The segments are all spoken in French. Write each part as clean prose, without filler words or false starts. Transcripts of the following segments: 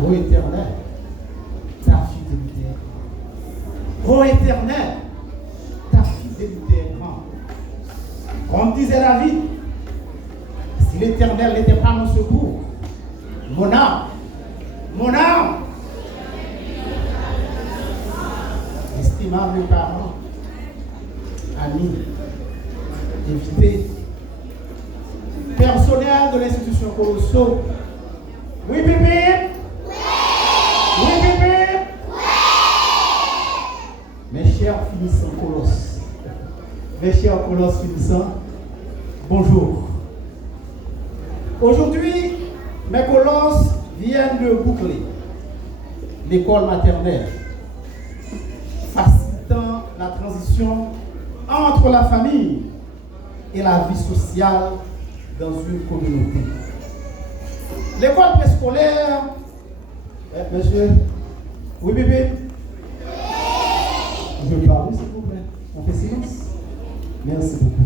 Ô Éternel, ta fidélité est grande. Ô Éternel, ta fidélité est grande. Comme disait David, si l'Éternel n'était pas mon secours, mon âme, estimables parents, amis, invités, personnel de l'institution Colosso. Oui, bébé? Oui, bébé? Mes chers finissants Colosses, mes chers Colosses finissants, bonjour. Aujourd'hui, mes Colosses viennent de boucler l'école maternelle, facilitant la transition entre la famille et la vie sociale dans une communauté. L'école préscolaire, monsieur, oui bébé, je parle s'il vous plaît, on fait silence, merci beaucoup.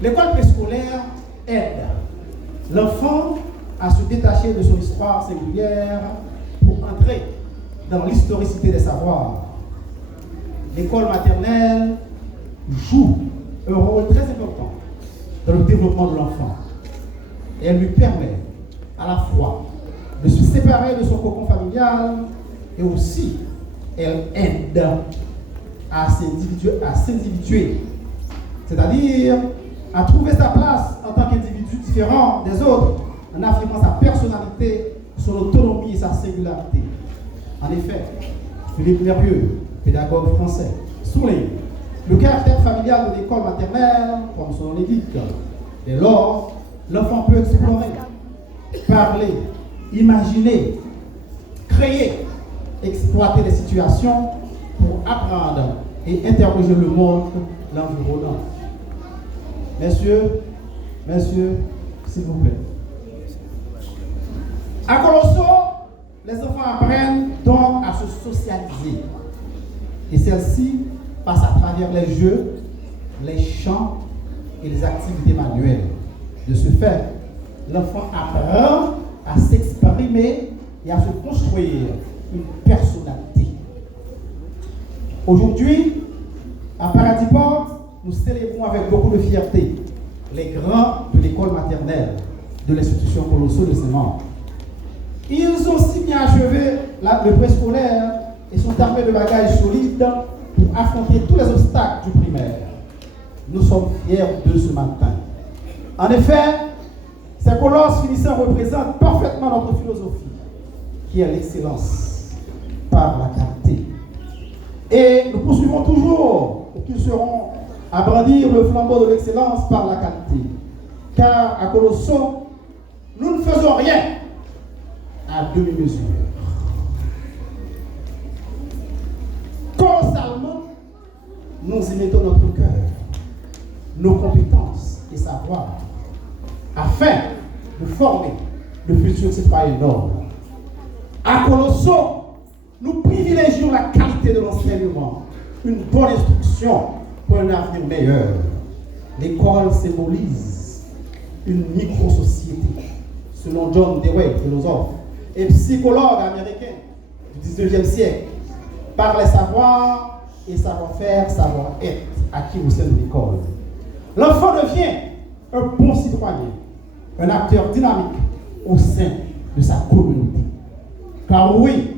L'école préscolaire aide l'enfant à se détacher de son histoire singulière pour entrer dans l'historicité des savoirs. L'école maternelle joue un rôle très important dans le développement de l'enfant. Elle lui permet à la fois de se séparer de son cocon familial et aussi elle aide à s'individuer, c'est-à-dire à trouver sa place en tant qu'individu différent des autres en affirmant sa personnalité, son autonomie et sa singularité. En effet, Philippe Mérieux, pédagogue français, souligne le caractère familial de l'école maternelle, comme son nom l'indique. Dès lors, l'enfant peut explorer, parler, imaginer, créer, exploiter les situations pour apprendre et interroger le monde, l'environnement. Messieurs, s'il vous plaît. À Colosso, les enfants apprennent donc à se socialiser. Et celle-ci passe à travers les jeux, les chants et les activités manuelles. De ce fait, l'enfant apprend à s'exprimer et à se construire une personnalité. Aujourd'hui, à Paradis Porte, nous célébrons avec beaucoup de fierté les grands de l'école maternelle de l'institution Colosso de Saint-Marc. Ils ont si bien achevé le préscolaire et sont armés de bagages solides pour affronter tous les obstacles du primaire. Nous sommes fiers de ce matin. En effet, ces colosses finissants représentent parfaitement notre philosophie, qui est l'excellence par la qualité. Et nous poursuivons toujours pour qu'ils seront à brandir le flambeau de l'excellence par la qualité. Car à Colosso, nous ne faisons rien à demi-mesure. Colossalement, nous y mettons notre cœur, nos compétences et savoirs, afin de former de futurs citoyens nobles. À Colosso, nous privilégions la qualité de l'enseignement, une bonne instruction pour un avenir meilleur. L'école symbolise une micro-société, selon John Dewey, philosophe et psychologue américain du 19e siècle, par les savoirs et savoir-faire, savoir-être acquis au sein de l'école. L'enfant devient un bon citoyen, un acteur dynamique au sein de sa communauté. Car oui,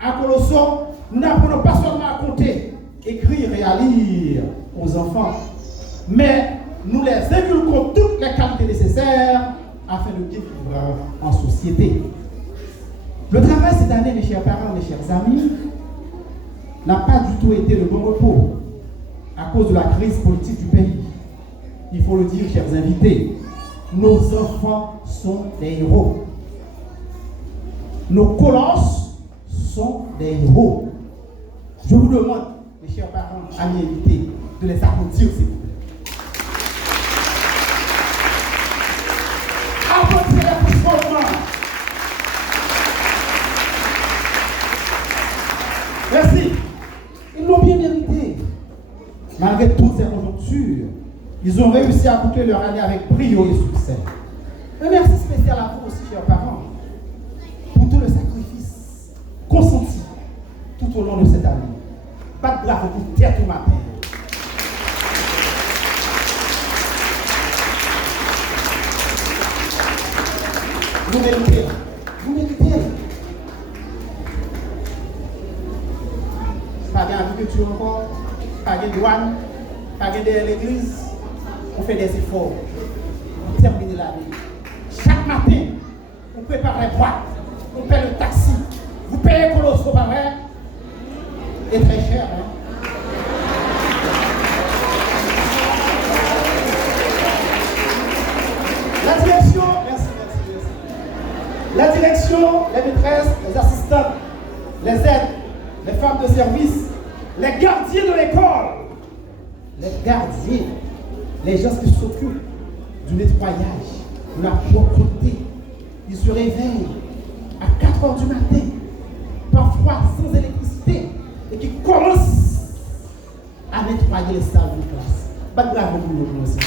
à Colosso, nous n'apprenons pas seulement à compter, écrire et à lire aux enfants, mais nous les inculquons toutes les qualités nécessaires afin de vivre en société. Le travail cette année, mes chers parents, mes chers amis, n'a pas du tout été de bon repos à cause de la crise politique du pays. Il faut le dire, chers invités, nos enfants sont des héros. Nos colosses sont des héros. Je vous demande, mes chers parents, amis invités, de les applaudir, s'il vous plaît. Applaudissez-les plus fortement. Merci. Ils l'ont bien mérité. Malgré toutes ces conjonctures, ils ont réussi à boucler leur année avec brio et succès. Un merci spécial à vous aussi, chers parents, consentis tout au long de cette année. Pas de bravo pour terre tout matin. Vous méritez. Vous méritez. Pas d'agriculture encore, pas de douane, pas de l'église. On fait des efforts pour terminer l'année. Chaque matin, on prépare les boîtes, on paie le taxi. Vous payez colossaux par vrai. Et très cher. Hein? La direction, merci. La direction, les maîtresses, les assistantes, les aides, les femmes de service, les gardiens de l'école, les gardiens, les gens qui s'occupent du nettoyage, de la propreté, ils se réveillent à 4 h du matin, parfois sans électricité, et qui commencent à nettoyer les salles de classe. Pas de bravo pour nous aussi.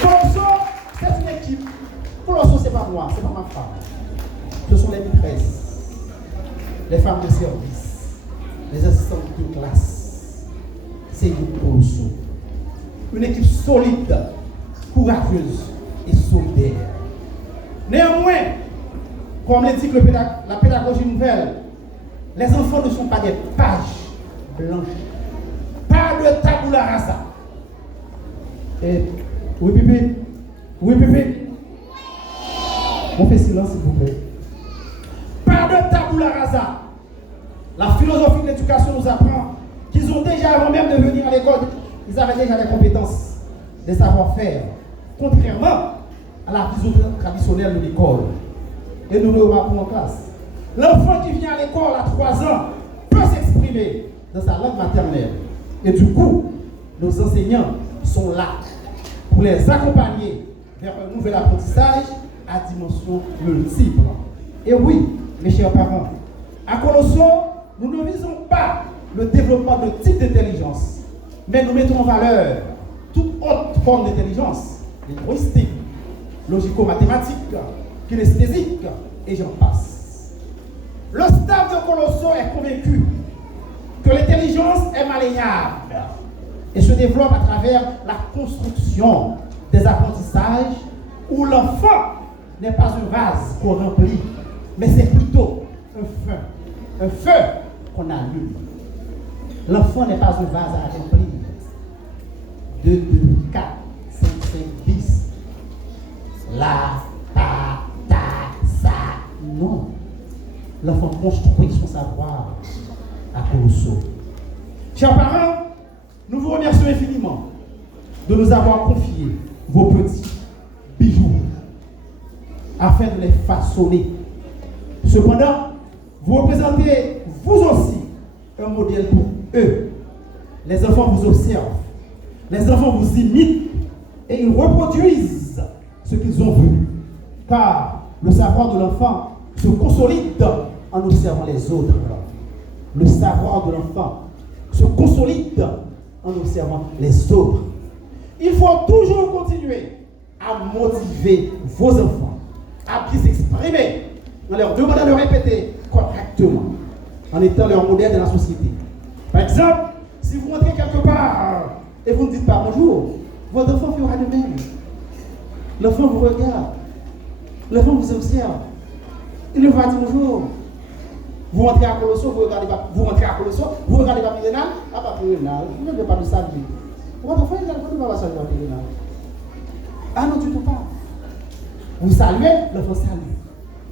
Colosso, c'est une équipe. Colosso, ce n'est pas moi, ce n'est pas ma femme. Ce sont les maîtresses, les femmes de service, les assistantes de classe. C'est une Colosso. Une équipe solide, courageuse et solidaire. Néanmoins, comme le dit la pédagogie nouvelle, les enfants ne sont pas des pages blanches. Pas de tabula rasa. Et, oui, bébé. Oui, bébé. On fait silence, s'il vous plaît. Pas de tabula rasa. La philosophie de l'éducation nous apprend qu'ils ont déjà, avant même de venir à l'école, ils avaient déjà des compétences, des savoir-faire, contrairement à la vision traditionnelle de l'école. Et nous le remarquons en classe. L'enfant qui vient à l'école à 3 ans peut s'exprimer dans sa langue maternelle. Et du coup, nos enseignants sont là pour les accompagner vers un nouvel apprentissage à dimension multiple. Et oui, mes chers parents, à Colosso, nous ne visons pas le développement de type d'intelligence, mais nous mettons en valeur toute autre forme d'intelligence, linguistique, logico-mathématique, kinesthésique, et j'en passe. Le staff de Colosso est convaincu que l'intelligence est malléable et se développe à travers la construction des apprentissages où l'enfant n'est pas un vase qu'on remplit, mais c'est plutôt un feu qu'on allume. L'enfant n'est pas un vase à remplir. 2, 2, 4, 5, 5, 10. Là, ta, ça. Non. L'enfant construit son savoir à Colosso. Chers parents, nous vous remercions infiniment de nous avoir confié vos petits bijoux afin de les façonner. Cependant, vous représentez vous aussi un modèle pour eux. Les enfants vous observent, les enfants vous imitent et ils reproduisent ce qu'ils ont vu. Car le savoir de l'enfant se consolide en observant les autres. Le savoir de l'enfant se consolide en observant les autres. Il faut toujours continuer à motiver vos enfants à bien s'exprimer en leur demandant de répéter correctement, en étant leur modèle de la société. Par exemple, si vous rentrez quelque part et vous ne dites pas bonjour, votre enfant fera de même. L'enfant vous regarde, l'enfant vous observe, il ne va pas dire bonjour. Vous rentrez à Colosso, vous regardez Papi Rénal, ah Papi Rénal, vous n'avez pas de saluer. Votre enfant, il ne va pas saluer Papi Rénal. Ah non, du tout pas. Vous saluez, l'enfant salue.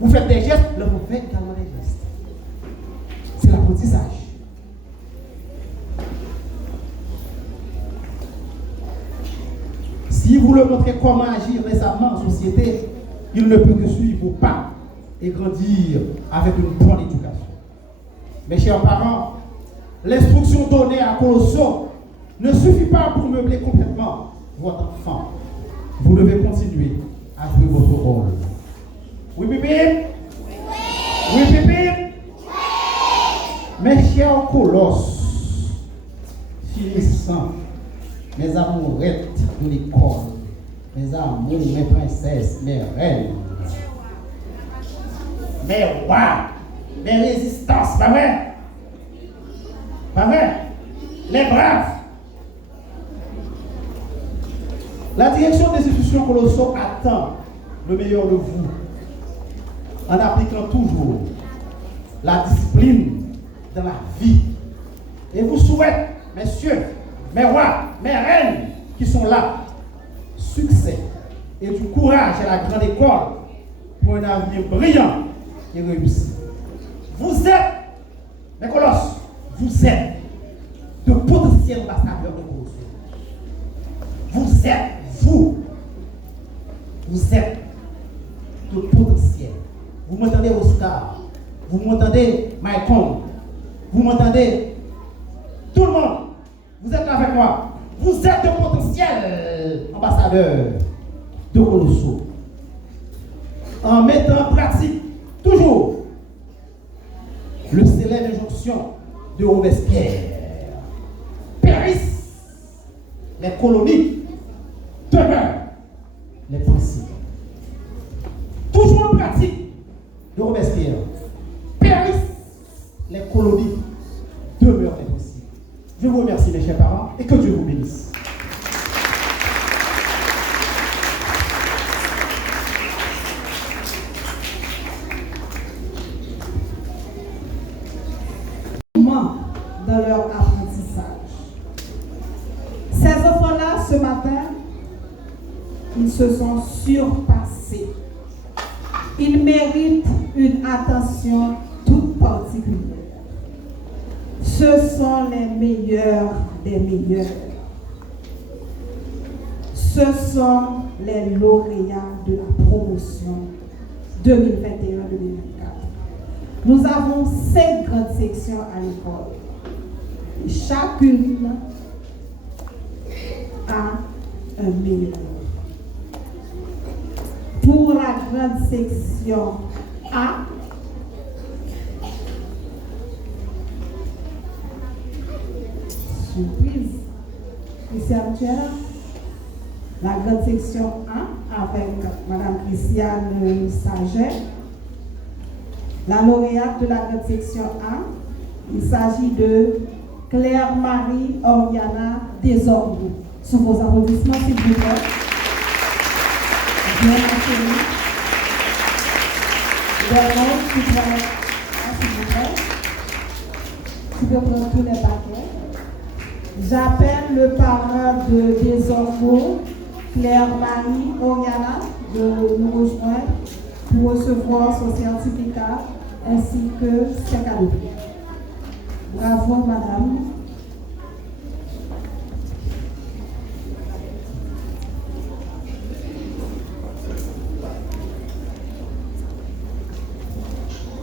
Vous faites des gestes, l'enfant fait également des gestes. C'est l'apprentissage. Si vous le montrez comment agir récemment en société, il ne peut que suivre vos pas et grandir avec une bonne éducation. Mes chers parents, l'instruction donnée à Colosso ne suffit pas pour meubler complètement votre enfant. Vous devez continuer à jouer votre rôle. Oui, bébé? Oui, bébé? Mes chers colosses, finissants, mes amourettes de l'école, mes amours, mes princesses, mes reines, mes rois, mes résistances, pas vrai? Pas vrai? Les braves. La direction des institutions Colosso attend le meilleur de vous en appliquant toujours la discipline dans la vie. Et vous souhaite, messieurs, mes rois, mes reines qui sont là, succès et du courage à la grande école pour un avenir brillant et réussi. Vous êtes, mes colosses, vous êtes de potentiels ambassadeurs de Colosso. Vous êtes, vous êtes de potentiel. Vous m'entendez, Oscar? Vous m'entendez, Michael? Vous m'entendez? Tout le monde, vous êtes là avec moi. Vous êtes de potentiel ambassadeurs de Colosso. En mettant en pratique toujours le célèbre injonction de Robespierre. Périssent les colonies, demeurent les principes. Toujours en pratique de Robespierre. Périssent les colonies, demeurent les principes. Je vous remercie, mes chers parents, et que Dieu vous bénisse. Dans leur apprentissage. Ces enfants-là, ce matin, ils se sont surpassés. Ils méritent une attention toute particulière. Ce sont les meilleurs des meilleurs. Ce sont les lauréats de la promotion 2021-2024. Nous avons 5 grandes sections à l'école. Chacune a un meilleur. Pour la grande section A, surprise, Christiane, tu es là? La grande section A avec Mme Christiane Saget. La lauréate de la grande section A, il s'agit de Claire-Marie Oriana Desormeaux. Sous vos applaudissements, s'il vous plaît. Bien entendu. Vraiment, s'il vous plaît. Tu peux prendre tous les paquets. J'appelle le parrain de Desormeaux, Claire-Marie Oriana, de nous rejoindre pour recevoir son certificat ainsi que ses cadeaux. Bravo, madame.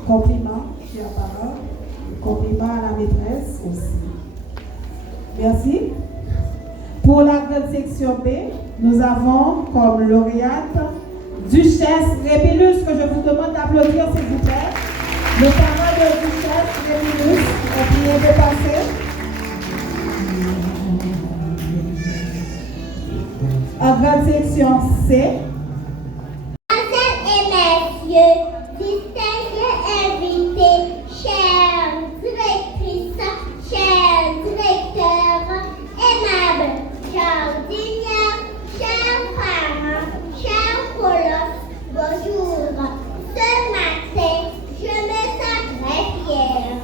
Compliment, tu as parole. Compliment à la maîtresse aussi. Merci. Pour la grande section B, nous avons comme lauréate Duchesse Rébillus, que je vous demande d'applaudir, s'il vous plaît. Le parrain de Duchesse Rébillus est prié de passer. En grande section C. Mesdames et messieurs, distingués invités, chères directrices, chers directeurs, aimables jardinières, chers parents, chers colosses, bonjour. Ce matin, je me sens très fière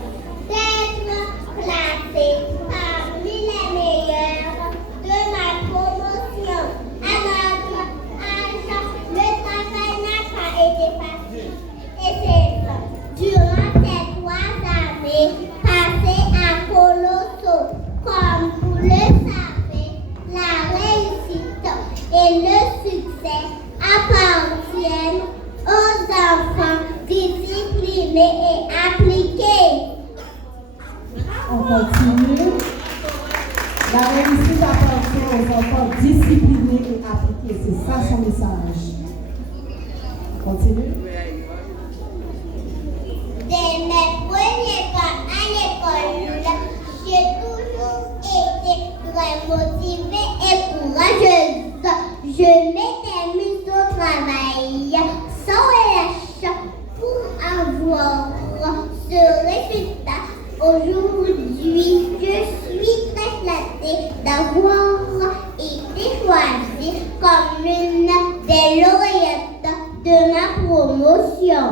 d'être classée parmi les meilleurs de ma promotion. À notre âge, le travail n'a pas été facile. Et c'est vrai, durant ces 3 années passées à Colosso, comme vous le savez, la réussite et le succès appartiennent aux enfants disciplinés et appliqués. On continue. La réussite appartient aux enfants disciplinés et appliqués. C'est ça son message. Continue. Dès mes premiers pas à l'école, j'ai toujours été très motivée et courageuse. Je m'étais mise au travail sans relâche pour avoir d'avoir été choisie comme l'une des lauréates de ma promotion.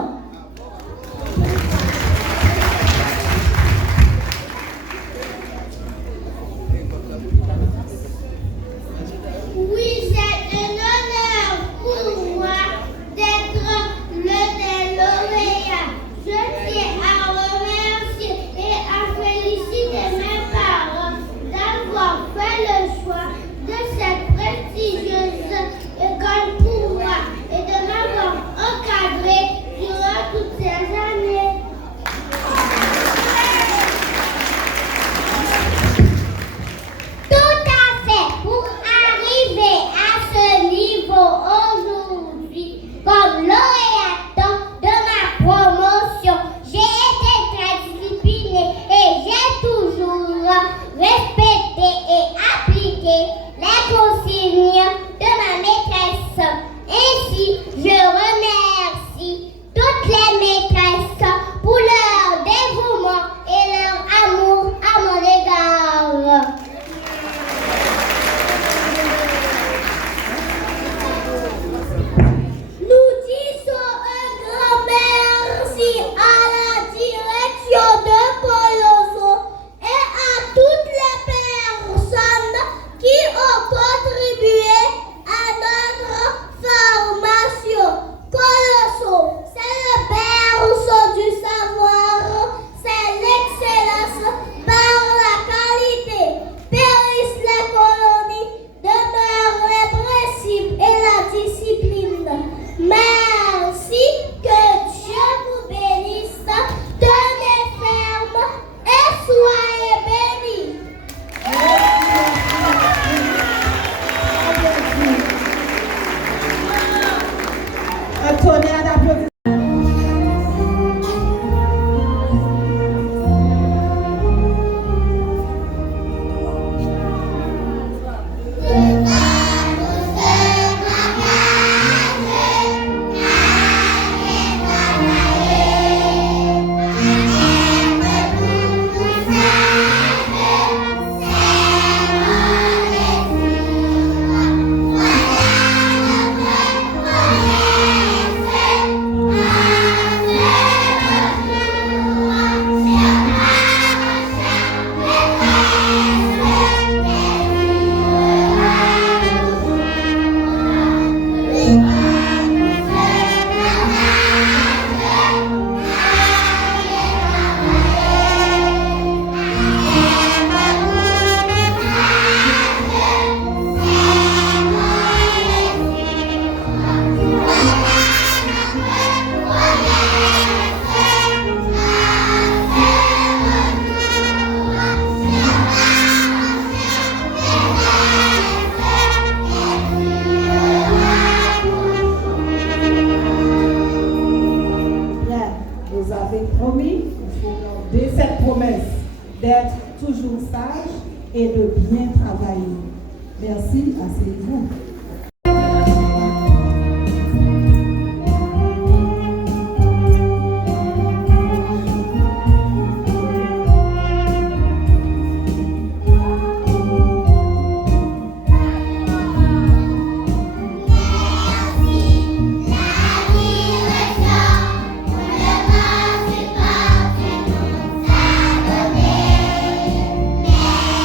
Oui, c'est un honneur pour moi d'être l'un des lauréats. Je tiens à remercier et à féliciter mes parents d'avoir fait le choix de cette prestigieuse école pour moi et de m'avoir encadré durant toutes ces années. Tout à fait, pour arriver à ce niveau aujourd'hui, comme lauréate de ma promotion, j'ai été très disciplinée et j'ai toujours respecté et appliqué les consignes de ma maîtresse. Ainsi, je remercie toutes les maîtresses pour leur dévouement et leur amour à mon égard. Nous disons un grand merci à la direction de Colosso et à toutes les personnes qui ont contribué à notre formation. Colosso, c'est le berceau du savoir, c'est l'excellence par la qualité. Périssent les colonies, demeurent les principes et la discipline. Merci, que Dieu vous bénisse, tenez ferme et soyez bénis. Un tonnerre d'applaudissements. Vous avez promis, il faut garder cette promesse d'être toujours sage et de bien travailler. Merci, asseyez-vous.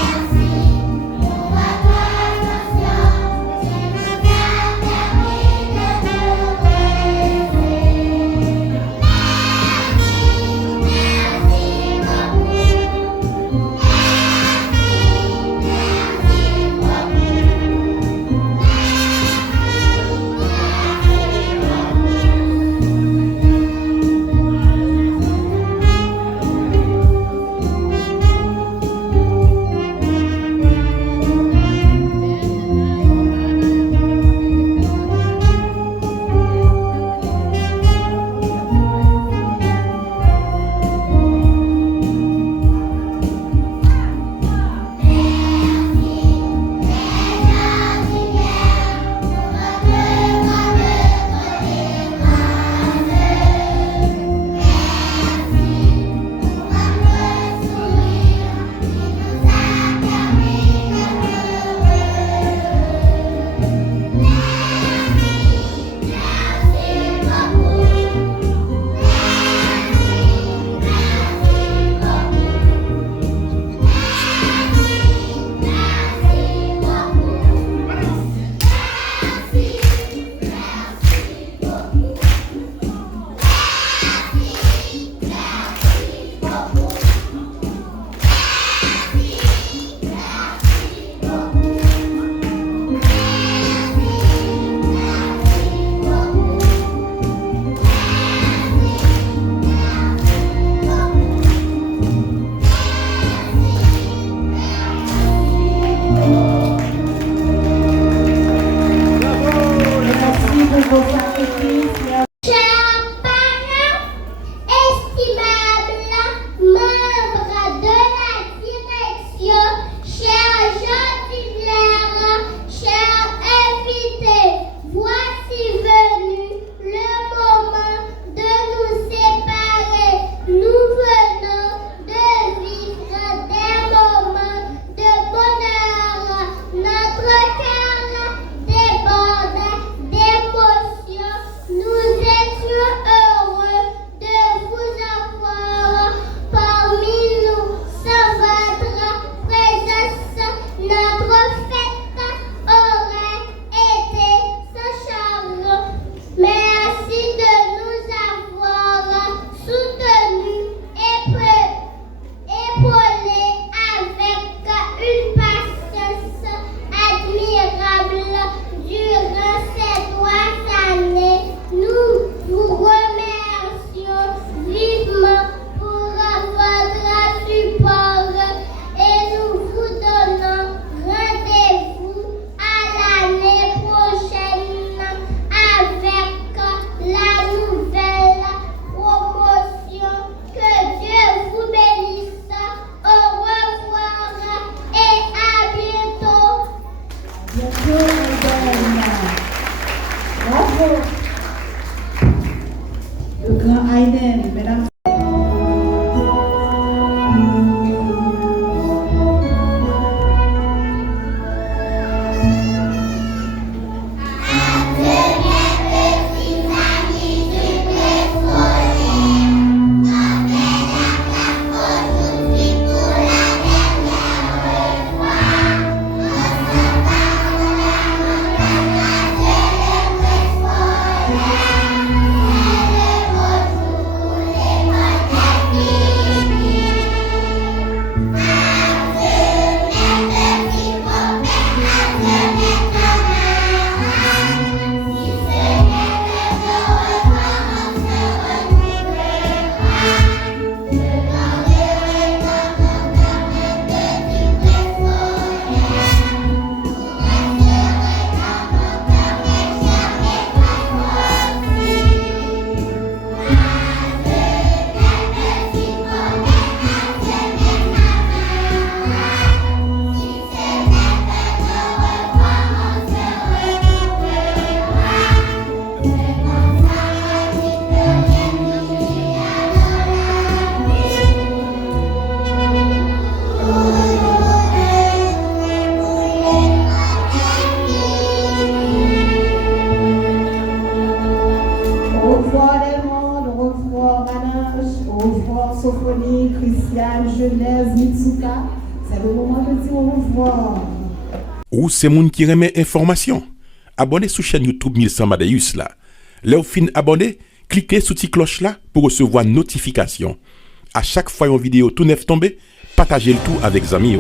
Merci pour votre attention. Ou c'est moun qui remet information. Abonnez sur chaîne YouTube 1100 Amadeus là. Là où fin abonné, cliquez sur cette cloche là pour recevoir notification. À chaque fois une vidéo tout neuf tombé, partagez le tout avec amis.